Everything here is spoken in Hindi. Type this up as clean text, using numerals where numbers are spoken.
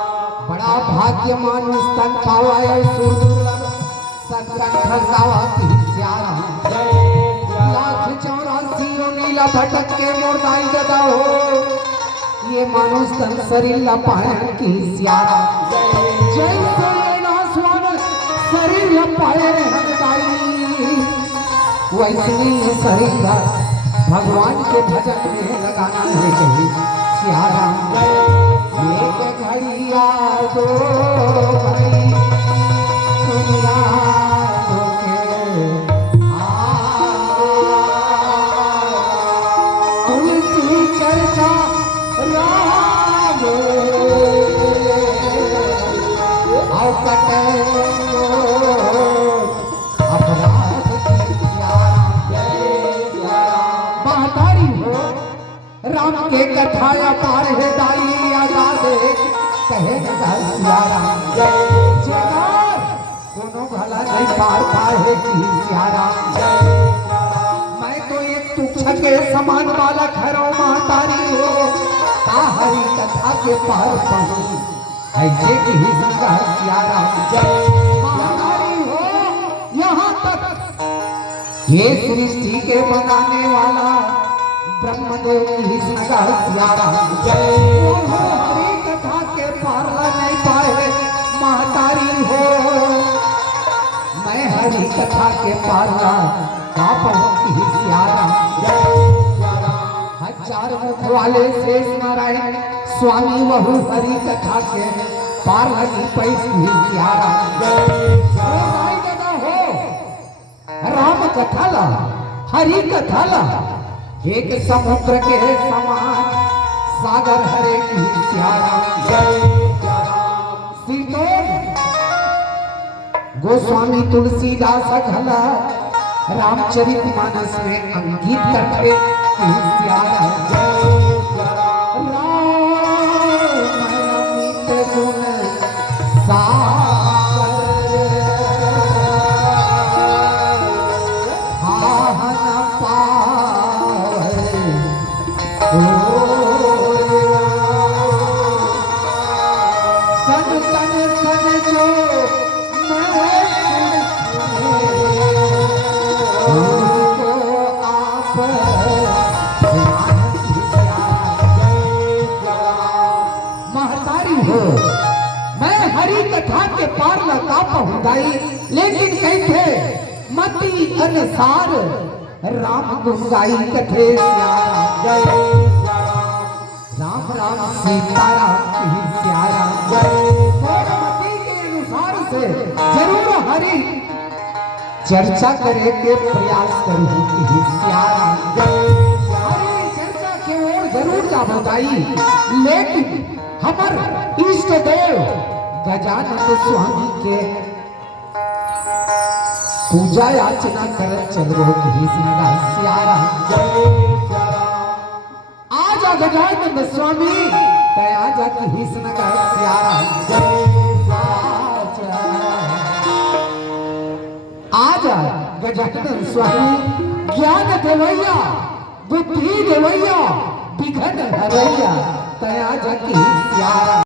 भाग्य मानुष तन पावाय सुरदुर्लभ संकट गावा की प्यारा लाख 84 नीला भटक के मोरदाई गदा हो ये मानुष तन शरीर ला पायन की प्यारा जय सोये ना स्वान शरीर ला पायन हटाई वैसे ही शरीर भगवान के भजन में लगाना है कहीं प्यारा एक घड़िया दो भाई तुम यादों के तुलसी चर्चा राम आओ कटे अपराध की महतारी हो राम के कथाया पार है दाई आजाद कहे सियारा कोनो भला नहीं पार पाए की सियारा मैं तो एक तुच्छ के समान बालक हरो महतारी हो हरी कथा के पार पाऊं ऐसे की ही सियारा महतारी हो यहाँ तक ये सृष्टि के बनाने वाला ब्रह्मदेव की सगा सियारा जय हरि कथा के पारला नहीं पाए महतारी हो मैं हरि कथा के पारला की सियारा हजार मुख वाले शेष नारायण स्वामी वहु हरि कथा के पारला की पैसी सियारा हो राम कथा ला हरि कथा ला एक समुद्र के समान सागर हरे की सियारा गोस्वामी तुलसीदास घला रामचरितमानस में अंकित करके सियारा गुण कथा के पार लगा पहुंचाई लेकिन कहते मती अनुसार राम गुंगाई कथे जय राम राम सीताराम की सियारा मती के अनुसार से जरूर हरि चर्चा करे के प्रयास करूं की सियारा हरि चर्चा की ओर जरूर जा बताई लेकिन हमर इष्ट देव गजानन स्वामी के पूजा याचना कर चलो सियारा आजा गजानन स्वामी आजा कृष्णनगर सियारा आजा गजानन स्वामी ज्ञान देवैया बुद्धि देवैया विघ्न हरैया आजा सियारा